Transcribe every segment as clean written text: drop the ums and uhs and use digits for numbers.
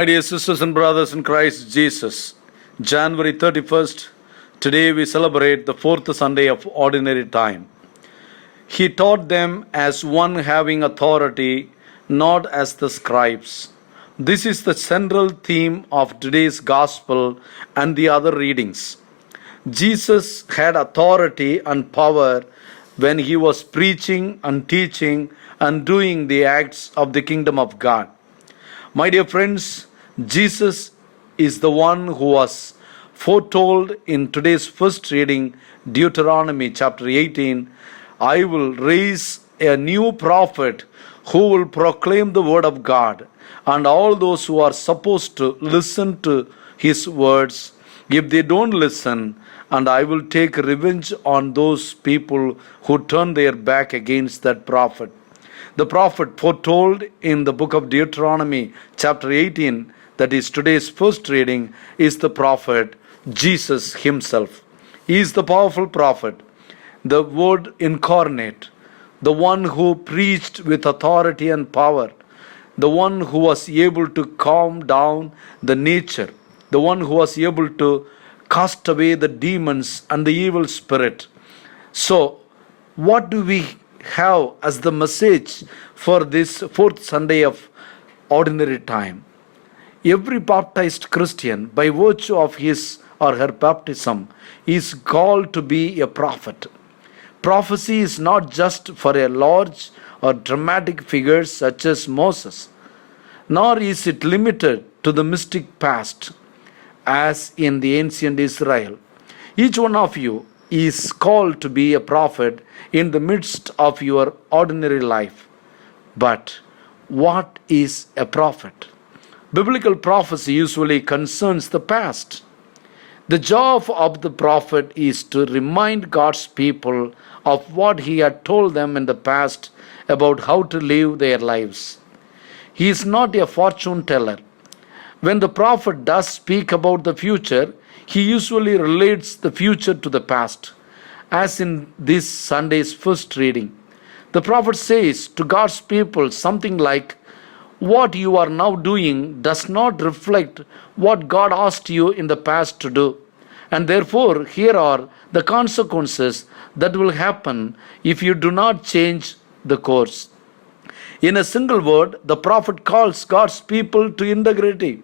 My dear sisters and brothers in Christ Jesus, January 31st, today we celebrate the fourth Sunday of Ordinary Time. He taught them as one having authority, not as the scribes. This is the central theme of today's Gospel and the other readings. Jesus had authority and power when he was preaching and teaching and doing the acts of the kingdom of God. My dear friends, Jesus is the one who was foretold in today's first reading, Deuteronomy chapter 18. I will raise a new prophet who will proclaim the word of God, and all those who are supposed to listen to his words, if they don't listen, and I will take revenge on those people who turn their back against that prophet. The prophet foretold in the book of Deuteronomy chapter 18, that is today's first reading, is the prophet Jesus himself. He is the powerful prophet, the word incarnate, the one who preached with authority and power, the one who was able to calm down the nature, the one who was able to cast away the demons and the evil spirit. So, what do we have as the message for this fourth Sunday of Ordinary Time? Every baptized Christian, by virtue of his or her baptism, is called to be a prophet. Prophecy is not just for a large or dramatic figures such as Moses, nor is it limited to the mystic past as in the ancient Israel. Each one of you is called to be a prophet in the midst of your ordinary life. But what is a prophet? Biblical prophecy usually concerns the past. The job of the prophet is to remind God's people of what he had told them in the past about how to live their lives. He is not a fortune teller. When the prophet does speak about the future, he usually relates the future to the past, as in this Sunday's first reading. The prophet says to God's people something like, what you are now doing does not reflect what God asked you in the past to do. And therefore, here are the consequences that will happen if you do not change the course. In a single word, the prophet calls God's people to integrity.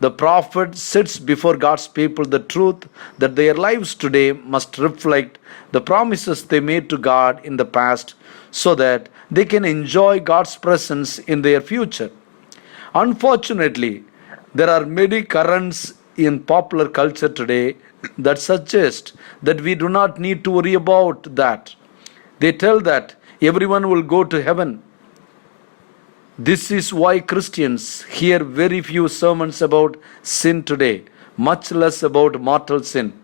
The prophet sets before God's people the truth that their lives today must reflect the promises they made to God in the past, so that they can enjoy God's presence in their future. Unfortunately, there are many currents in popular culture today that suggest that we do not need to worry about that. They tell that everyone will go to heaven. This is why Christians hear very few sermons about sin today, much less about mortal sin.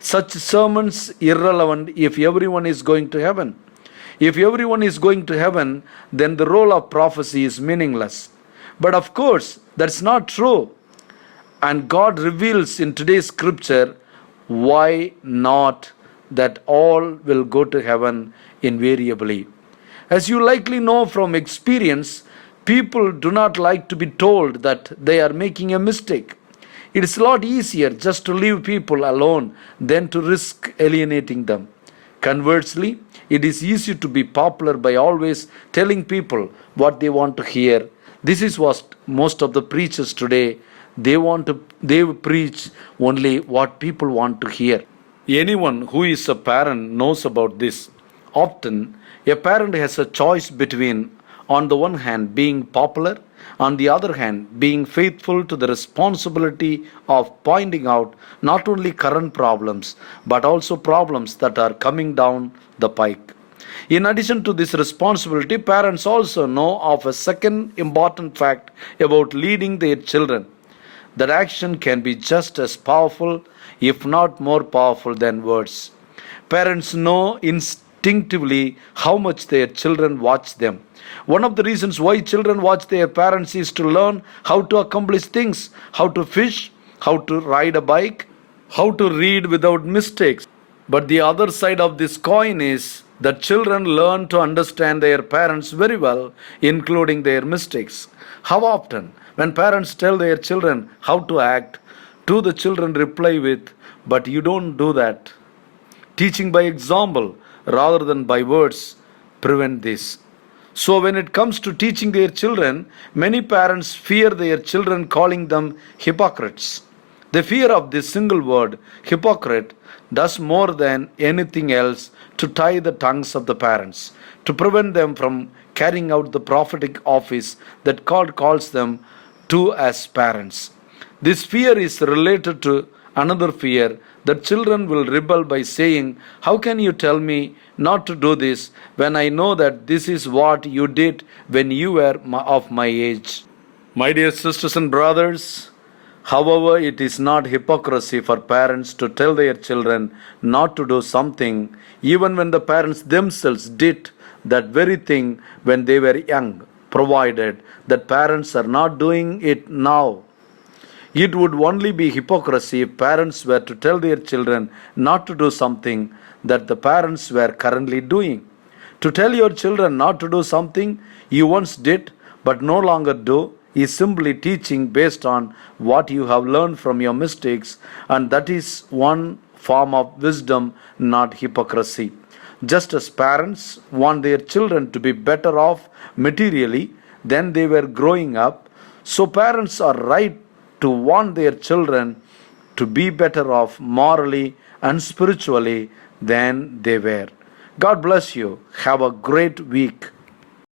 Such sermons irrelevant if everyone is going to heaven. If everyone is going to heaven, then the role of prophecy is meaningless. But of course, that's not true. And God reveals in today's scripture why not that all will go to heaven invariably. As you likely know from experience, people do not like to be told that they are making a mistake. It is a lot easier just to leave people alone than to risk alienating them. Conversely, it is easy to be popular by always telling people what they want to hear. This is what most of the preachers today, they preach only what people want to hear. Anyone who is a parent knows about this. Often, a parent has a choice between, on the one hand, being popular, on the other hand, being faithful to the responsibility of pointing out not only current problems, but also problems that are coming down the pike. In addition to this responsibility, parents also know of a second important fact about leading their children. That action can be just as powerful, if not more powerful than words. Parents know instinctively how much their children watch them. One of the reasons why children watch their parents is to learn how to accomplish things, how to fish, how to ride a bike, how to read without mistakes. But the other side of this coin is that children learn to understand their parents very well, including their mistakes. How often When parents tell their children how to act, do the children reply with, "But you don't do that"? Teaching by example rather than by words prevent this. So when it comes to teaching their children, many parents fear their children calling them hypocrites. The fear of this single word, hypocrite, does more than anything else to tie the tongues of the parents, to prevent them from carrying out the prophetic office that God calls them to as parents. This fear is related to another fear that children will rebel by saying, "How can you tell me not to do this when I know that this is what you did when you were of my age?" My dear sisters and brothers, however, it is not hypocrisy for parents to tell their children not to do something, even when the parents themselves did that very thing when they were young, provided that parents are not doing it now. It would only be hypocrisy if parents were to tell their children not to do something that the parents were currently doing. To tell your children not to do something you once did but no longer do is simply teaching based on what you have learned from your mistakes, and that is one form of wisdom, not hypocrisy. Just as parents want their children to be better off materially than they were growing up, so parents are right to want their children to be better off morally and spiritually than they were. God bless you. Have a great week.